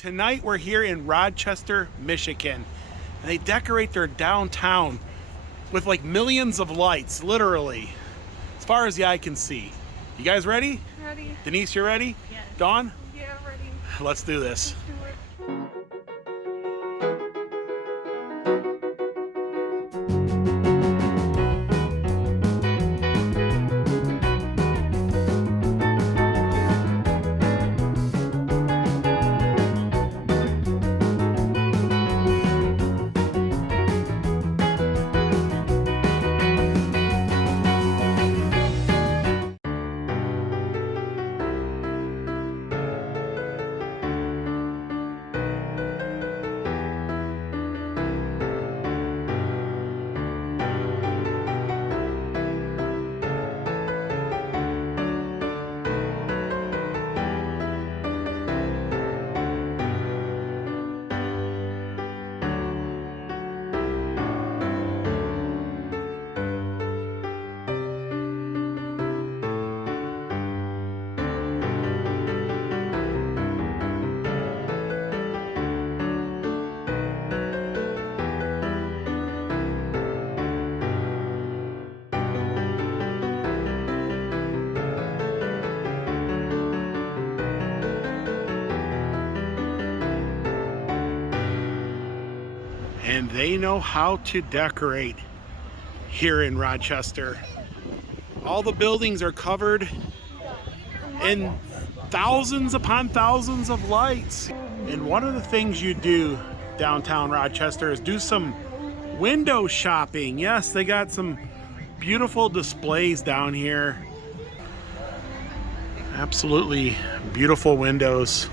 Tonight we're here in Rochester, Michigan, and they decorate their downtown with like millions of lights, literally, as far as the eye can see. You guys ready? Ready. Denise, you ready? Yes. Dawn? Yeah, ready. Let's do this. Let's do it. And they know how to decorate here in Rochester. All the buildings are covered in thousands upon thousands of lights. And one of the things you do downtown Rochester is do some window shopping. Yes, they got some beautiful displays down here. Absolutely beautiful windows.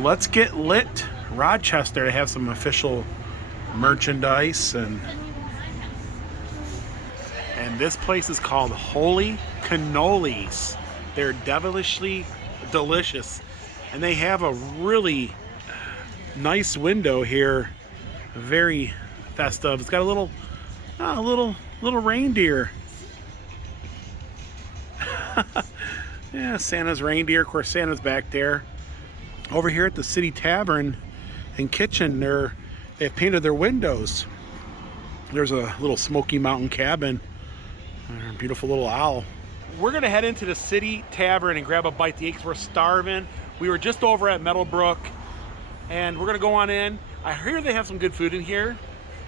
Let's get lit Rochester to have some official merchandise, and this place is called Holy Cannolis. They're devilishly delicious, and they have a really nice window here, very festive. It's got a little reindeer. Yeah, Santa's reindeer. Of course, Santa's back there. Over here at the City Tavern and Kitchen, they've painted their windows. There's a little Smoky Mountain cabin, a beautiful little owl. We're gonna head into the City Tavern and grab a bite to eat because we're starving. We were just over at Meadowbrook, and we're gonna go on in. I hear they have some good food in here.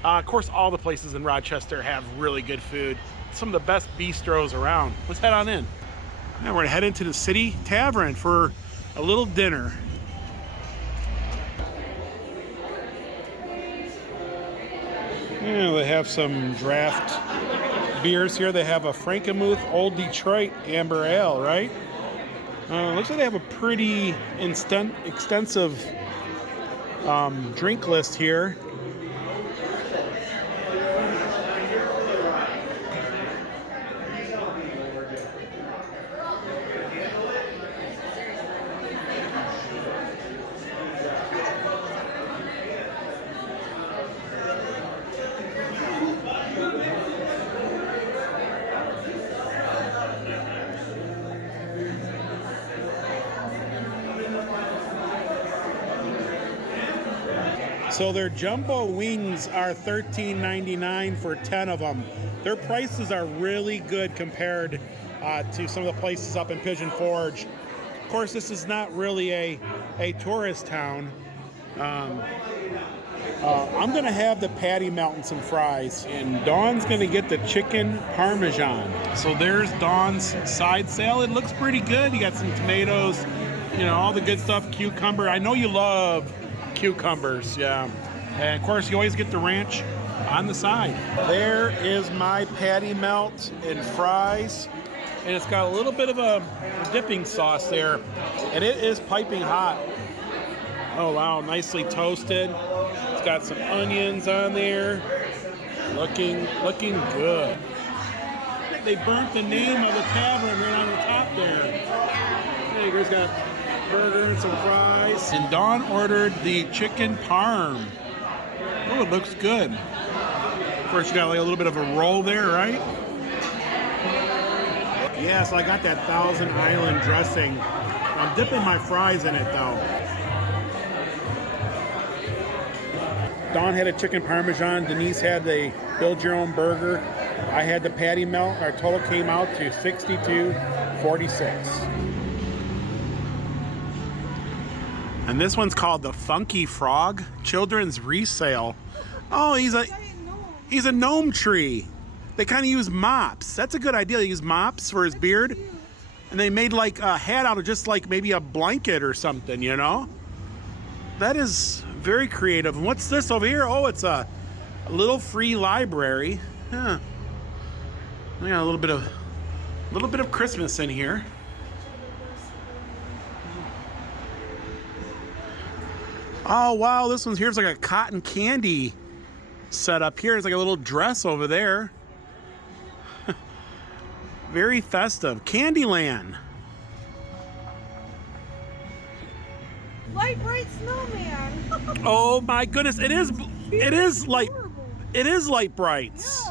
Of course, all the places in Rochester have really good food. Some of the best bistros around. Let's head on in. Now we're gonna head into the City Tavern for a little dinner. Yeah, they have some draft beers here. They have a Frankenmuth Old Detroit Amber Ale, right? Looks like they have a pretty extensive drink list here. So their jumbo wings are $13.99 for 10 of them. Their prices are really good compared to some of the places up in Pigeon Forge. Of course, this is not really a tourist town. I'm gonna have the patty melt and some fries, and Dawn's gonna get the chicken parmesan. So there's Dawn's side salad. Looks pretty good. You got some tomatoes, you know, all the good stuff. Cucumber. I know you love cucumbers, yeah. And of course, you always get the ranch on the side. There is my patty melt and fries, and it's got a little bit of a dipping sauce there, and it is piping hot. Oh wow, nicely toasted. It's got some onions on there. Looking good. They burnt the name of the tavern right on the top there. Hey, here's got burger and some fries. And Dawn ordered the chicken parm. Oh, it looks good. Of course, you got like a little bit of a roll there, right? Yeah, so I got that Thousand Island dressing. I'm dipping my fries in it though. Dawn had a chicken parmesan. Denise had the build your own burger. I had the patty melt. Our total came out to $62.46. And this one's called the Funky Frog Children's Resale. Oh, he's a gnome tree. They kind of use mops. That's a good idea. They use mops for his beard. And they made like a hat out of just like maybe a blanket or something, you know? That is very creative. And what's this over here? Oh, it's a little free library. Huh. We got a little bit of Christmas in here. Oh wow, this one's here's like a cotton candy setup here. It's like a little dress over there. Very festive. Candyland. Light bright snowman. Oh my goodness, it is light brights.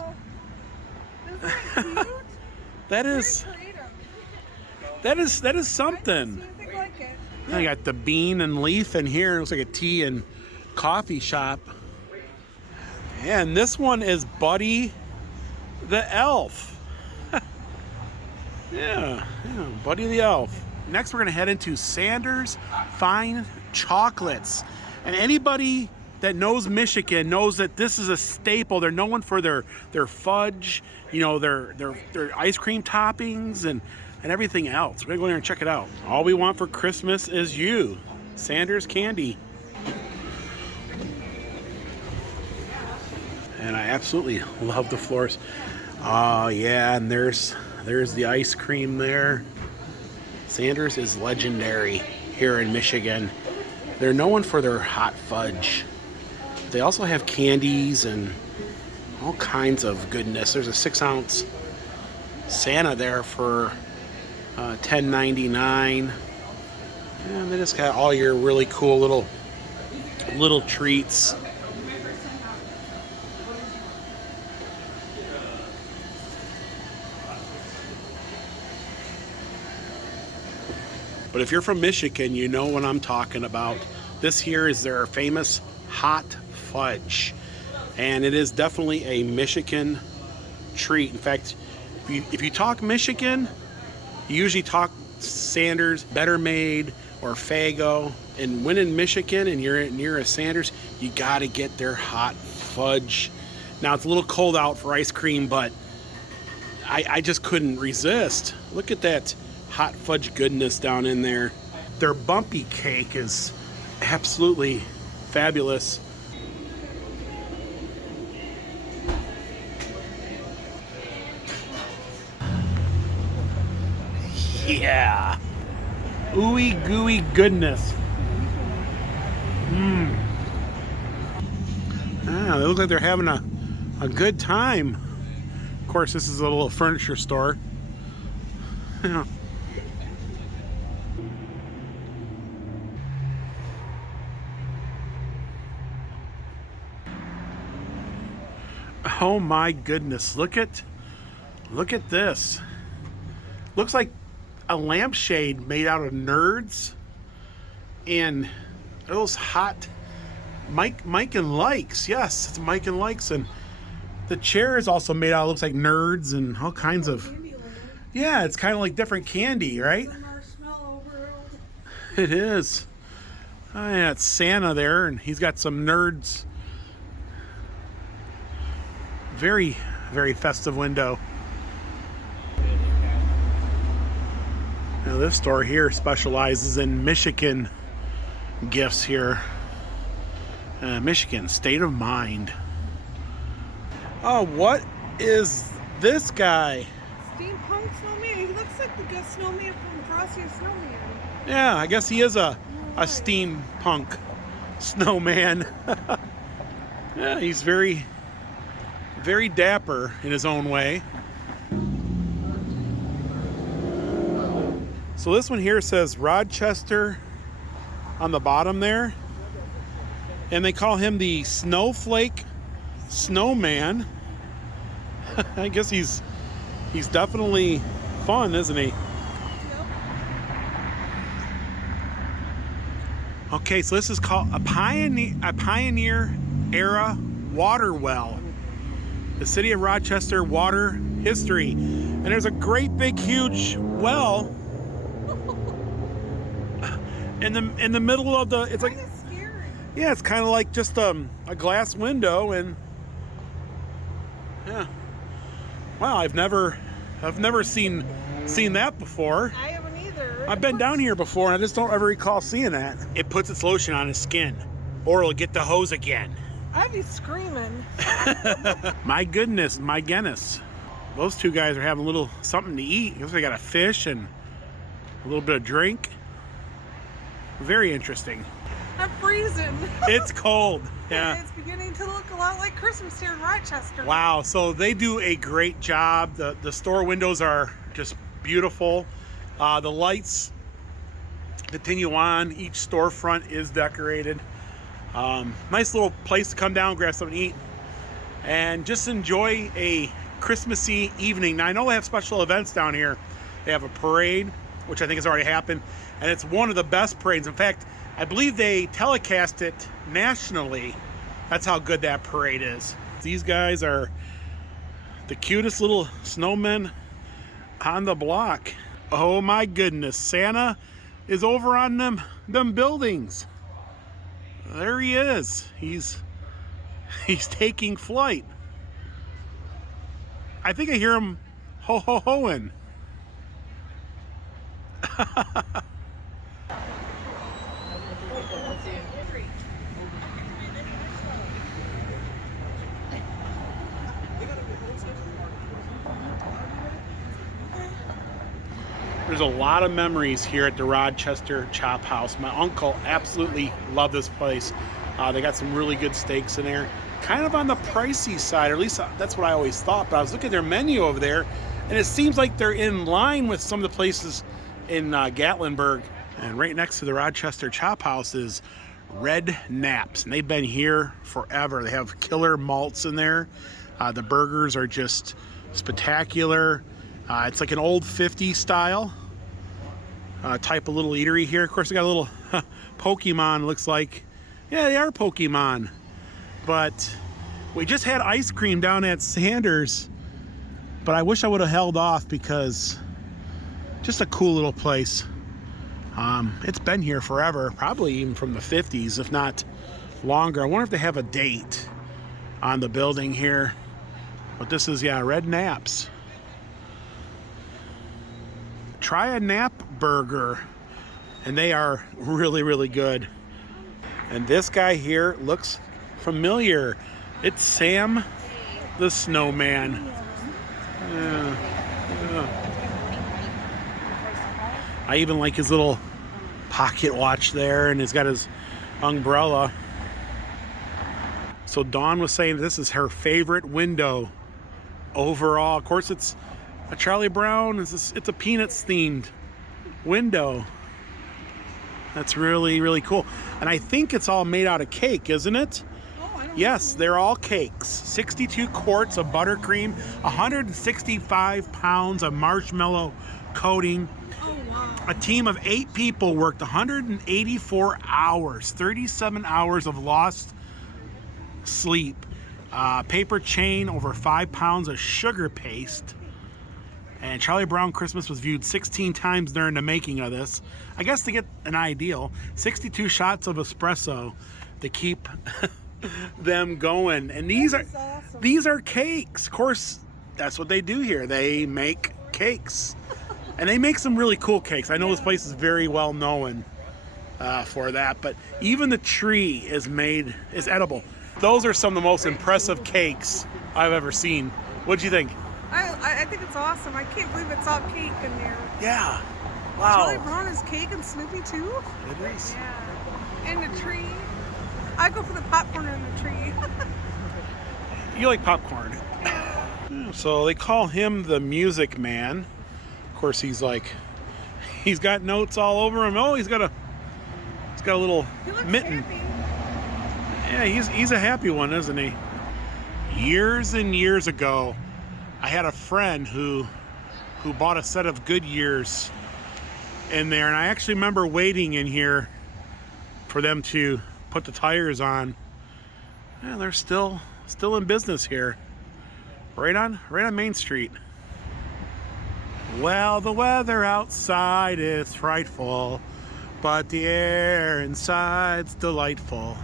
Yeah. Isn't that cute? That is something. Something like it. I got the bean and leaf in here. It looks like a tea and coffee shop. And this one is Buddy the Elf. Yeah, Buddy the Elf. Next, we're gonna head into Sanders Fine Chocolates. And anybody that knows Michigan knows that this is a staple. They're known for their fudge, you know, their ice cream toppings and everything else. We're gonna go in there and check it out. All we want for Christmas is you. Sanders Candy. And I absolutely love the floors. Oh yeah, and there's the ice cream there. Sanders is legendary here in Michigan. They're known for their hot fudge. They also have candies and all kinds of goodness. There's a 6-ounce Santa there for $10.99. And they just got all your really cool little treats. But if you're from Michigan, you know what I'm talking about. This here is their famous hot fudge. And it is definitely a Michigan treat. In fact, if you talk Michigan, you usually talk Sanders, Better Made, or Fago. And when in Michigan and you're near a Sanders, you gotta get their hot fudge. Now it's a little cold out for ice cream, but I just couldn't resist. Look at that hot fudge goodness down in there. Their bumpy cake is absolutely fabulous. Yeah. Ooey gooey goodness. Ah, they look like they're having a good time. Of course, this is a little furniture store. Yeah. Oh my goodness, look at this. Looks like a lampshade made out of nerds and those hot Mike and Likes. Yes, it's Mike and Likes. And the chair is also made out, looks like nerds and all kinds of, yeah, it's kind of like different candy, right? It is. Oh yeah, it's Santa there and he's got some nerds. Very, very festive window. Now this store here specializes in Michigan gifts here. Michigan, State of Mind. Oh, what is this guy? Steampunk snowman. He looks like the snowman from Frosty the Snowman. Yeah, I guess he is a steampunk snowman. Yeah, he's very, very dapper in his own way. So this one here says Rochester on the bottom there. And they call him the Snowflake Snowman. I guess he's definitely fun, isn't he? Yep. Okay, so this is called a pioneer era water well. The city of Rochester water history. And there's a great big huge well in the middle of the, it's like, Kinda scary. yeah, it's kind of like just a glass window. And yeah, wow, I've never seen that before. I haven't either. I've been down here before and I just don't ever recall seeing that. It puts its lotion on his skin, or it'll get the hose again. I'd be screaming. My goodness, my Guinness. Those two guys are having a little something to eat. I guess they got a fish and a little bit of drink. Very interesting. I'm freezing. It's cold. Yeah. It's beginning to look a lot like Christmas here in Rochester. Wow, so they do a great job. The store windows are just beautiful. The lights continue on. Each storefront is decorated. Nice little place to come down, grab something to eat, and just enjoy a Christmassy evening. Now, I know they have special events down here. They have a parade, which I think has already happened, and it's one of the best parades. In fact, I believe they telecast it nationally. That's how good that parade is. These guys are the cutest little snowmen on the block. Oh my goodness, Santa is over on them buildings. There he is. He's taking flight. I think I hear him ho-ho-hoing. There's a lot of memories here at the Rochester Chop House. My uncle absolutely loved this place. They got some really good steaks in there. Kind of on the pricey side, or at least that's what I always thought. But I was looking at their menu over there, and it seems like they're in line with some of the places in Gatlinburg. And right next to the Rochester Chop House is Red Naps, and they've been here forever. They have killer malts in there. The burgers are just spectacular. It's like an old 50s style type of little eatery here. Of course, they got a little Pokemon, looks like. Yeah, they are Pokemon. But we just had ice cream down at Sanders, but I wish I would have held off because just a cool little place. It's been here forever, probably even from the 50s, if not longer. I wonder if they have a date on the building here. But this is, yeah, Red Naps. Try a nap burger, and they are really, really good. And this guy here looks familiar. It's Sam the Snowman. I even like his little pocket watch there, and he's got his umbrella. So Dawn was saying this is her favorite window overall. Of course, it's a Charlie Brown. It's a Peanuts themed window. That's really, really cool. And I think it's all made out of cake, isn't it? Yes, they're all cakes. 62 quarts of buttercream, 165 pounds of marshmallow coating. Oh, wow. A team of 8 people worked 184 hours, 37 hours of lost sleep. Paper chain, over 5 pounds of sugar paste. And Charlie Brown Christmas was viewed 16 times during the making of this. I guess to get an ideal, 62 shots of espresso to keep them going. And these are awesome. These are cakes. Of course, that's what they do here. They make cakes. And they make some really cool cakes. I know this place is very well known for that. But even the tree is edible. Those are some of the most impressive cakes I've ever seen. What'd you think? I think it's awesome. I can't believe it's all cake in there. Yeah. Wow. Charlie Brown is cake and Snoopy too? It is. Yeah. And the tree. I go for the popcorn in the tree. You like popcorn. So they call him the Music Man. Of course, he's got notes all over him. Oh, he's got a little He looks mitten. happy. Yeah, he's a happy one, isn't he? Years and years ago, I had a friend who who bought a set of Goodyears in there, and I actually remember waiting in here for them to put the tires on. Yeah, they're still in business here, right on Main Street. Well, the weather outside is frightful, but the air inside's delightful.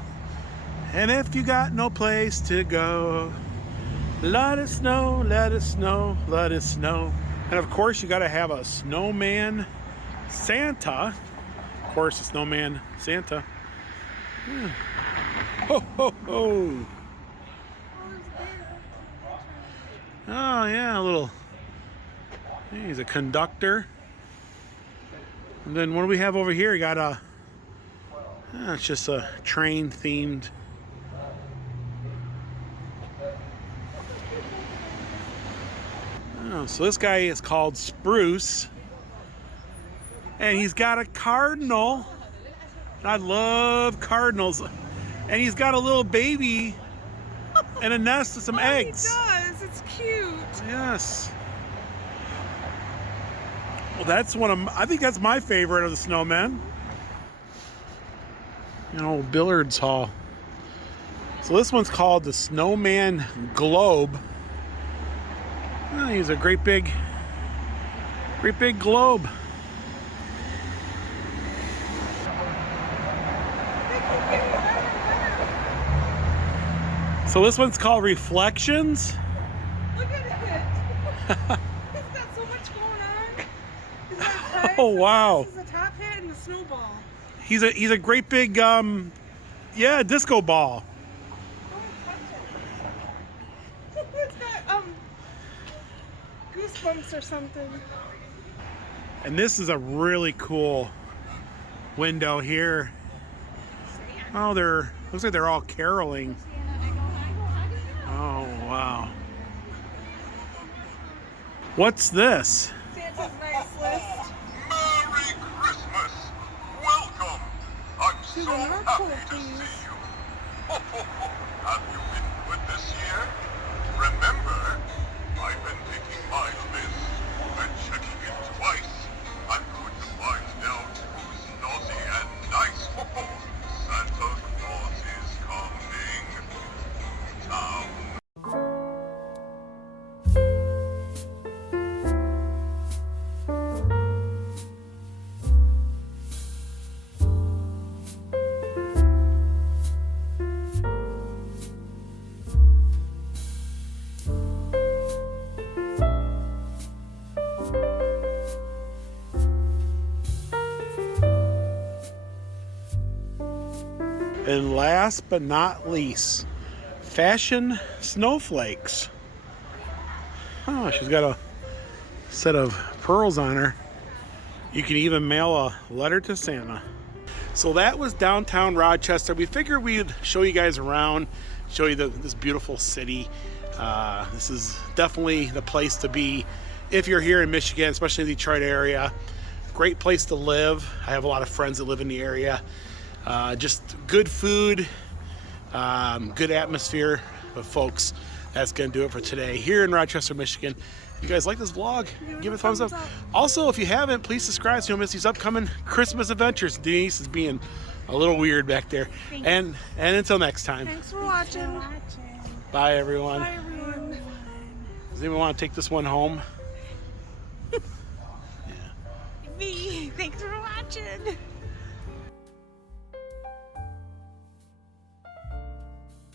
And if you got no place to go, let it snow, let it snow, let it snow. And of course, you gotta have a snowman Santa. Of course, a snowman Santa. Yeah. Ho, ho, ho. Oh, yeah, a little. He's a conductor. And then what do we have over here? You got a. It's just a train themed. Oh, so this guy is called Spruce. And he's got a cardinal. I love cardinals. And he's got a little baby and a nest of some eggs. He does. It's cute. Yes. Well, that's I think that's my favorite of the snowmen. You know, Billard's Hall. So this one's called the Snowman Globe. Oh, he's a great big globe. So this one's called Reflections. Look at it. He's got so much going on. He's got ties, Oh wow. This is a top hat and a snowball. He's a great big disco ball. It's got goosebumps or something. And this is a really cool window here. Oh, looks like they're all caroling. Oh wow. What's this? Santa's nice list. Merry Christmas! Welcome! I'm To so the North happy Pole, to please. see you. Ho, ho, ho. Have you been good this year? Remember, I've been taking my list and checking it twice. I'm going to find out who's naughty and nice. Ho, ho. Santa Claus is coming to town. And last but not least, fashion snowflakes. Oh, she's got a set of pearls on her. You can even mail a letter to Santa. So that was downtown Rochester. We figured we'd show you guys around, show you this beautiful city. This is definitely the place to be if you're here in Michigan, especially the Detroit area. Great place to live. I have a lot of friends that live in the area. Just good food, good atmosphere. But folks, that's going to do it for today here in Rochester, Michigan. If you guys like this vlog, give it a thumbs up. Also, if you haven't, please subscribe so you don't miss these upcoming Christmas adventures. Denise is being a little weird back there. And until next time. Thanks for watching. Bye, everyone. Bye, everyone. Does anyone want to take this one home? Me. Thanks for watching.